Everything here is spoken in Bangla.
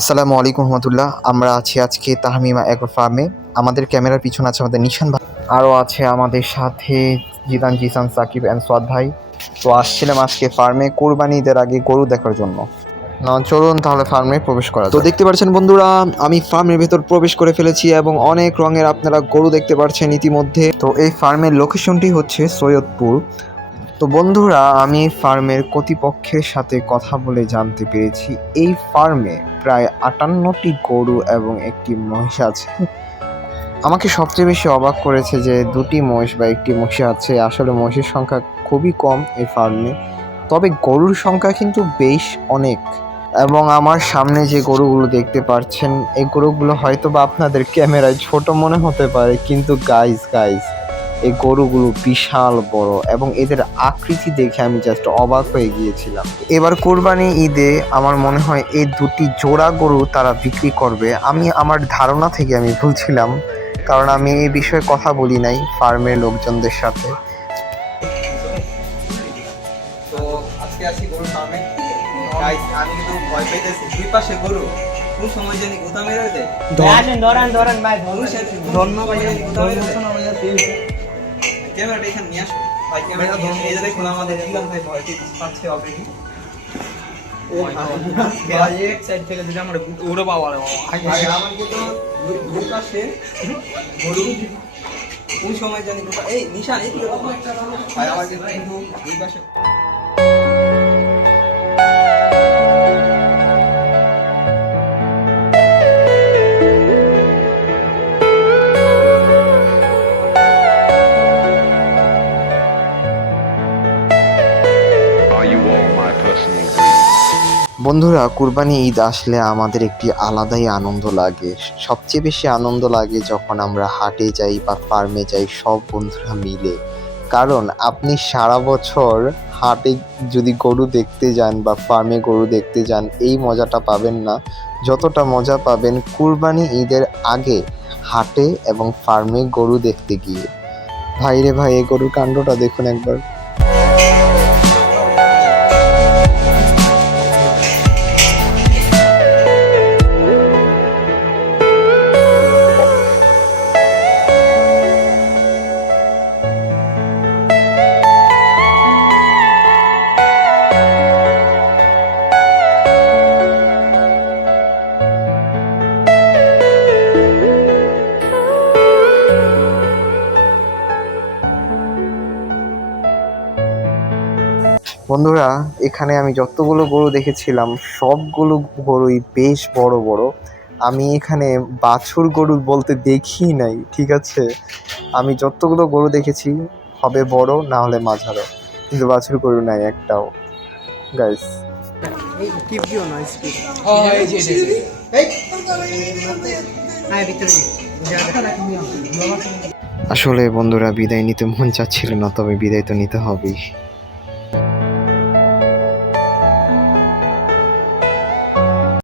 আসসালামু আলাইকুম রহমতুল্লাহ। আমরা আছি আজকে তাহমিমা এগ্রো ফার্মে। আমাদের ক্যামেরার পিছনে আছে আমাদের নিশান ভাই, আরও আছে আমাদের সাথে জিসান, সাকিব অ্যান্ড সোয়াদ ভাই। তো আসছিলাম আজকে ফার্মে কোরবানি ঈদের আগে গরু দেখার জন্য। না চলুন তাহলে ফার্মে প্রবেশ করা। তো দেখতে পাচ্ছেন বন্ধুরা, আমি ফার্মের ভেতর প্রবেশ করে ফেলেছি এবং অনেক রঙের আপনারা গরু দেখতে পাচ্ছেন ইতিমধ্যে। তো এই ফার্মের লোকেশনটি হচ্ছে সৈয়দপুর। তো বন্ধুরা, আমি ফার্মের কর্তৃপক্ষের সাথে কথা বলে জানতে পেরেছি এই ফার্মে প্রায় 58টি গরু এবং একটি মহিষ আছে। আমাকে সবচেয়ে বেশি অবাক করেছে যে দুটি মহিষ বা একটি মহিষ আছে। আসলে মহিষের সংখ্যা খুবই কম এই ফার্মে, তবে গরুর সংখ্যা কিন্তু বেশ অনেক। এবং আমার সামনে যে গরুগুলো দেখতে পাচ্ছেন, এই গরুগুলো হয়তো বা আপনাদের ক্যামেরায় ছোট মনে হতে পারে, কিন্তু গাইজ এই গরুগুলো বিশাল বড় এবং এদের আকৃতি দেখে আমি জাস্ট অবাক হয়ে গিয়েছিলাম। এবার কোরবানি ঈদে আমার মনে হয় এই দুটি জোড়া গরু তারা বিক্রি করবে। আমার ধারণা থেকে আমি ভুলছিলাম, কারণ আমি এই বিষয়ে কথা বলি নাই ফার্মের লোকজনদের সাথে। তো আজকে আসি গরুর ফার্মে। গাইস, আমি কিন্তু ভয় পাইতেছি। দুই পাশে গরু, কোন সময় জানি গোতা মেরে দেয়। ধরেন ভাই, ধন্যবাদ ভাই, গোতা মেরে দেয়। ক্যামেরাটা এখানে নিয়ে আসো ভাই। ক্যামেরা ধরুন, এই যে দেখুন আমাদের জিলান ভাই ভয় পাচ্ছে অলরেডি। ও ভাই, এক সাইড থেকে যদি আমরা উড়ে বাবা রে বাবা। ভাই আমার কিন্তু দুই পাশে গরু, কোন সময় জানি গোতা এই নিশান এই দিকে ভাই আমার কিন্তু দুই পাশে। বন্ধুরা, কুরবানি ঈদ আসলে আমাদের একটি আলাদাই আনন্দ লাগে। সবচেয়ে বেশি আনন্দ লাগে যখন আমরা হাটে যাই বা ফার্মে যাই সব বন্ধুরা মিলে। কারণ আপনি সারা বছর হাটে যদি গরু দেখতে যান বা ফার্মে গরু দেখতে যান, এই মজাটা পাবেন না যতটা মজা পাবেন কুরবানি ঈদের আগে হাটে এবং ফার্মে গরু দেখতে গিয়ে। ভাই রে ভাই, এই গরুর কাণ্ডটা দেখুন একবার। বন্ধুরা, এখানে আমি যতগুলো গরু দেখেছিলাম সবগুলো গরুই বেশ বড় বড়। আমি এখানে বাছুর গরু বলতে দেখি নাই, ঠিক আছে। আমি যতগুলো গরু দেখেছি হবে বড়, না হলে মাঝারো, কিন্তু বাছুর গরু নাই একটাও গাইস। আসলে বন্ধুরা, বিদায় নিতে মন চাচ্ছিল না, তবে বিদায় তো নিতে হবেই।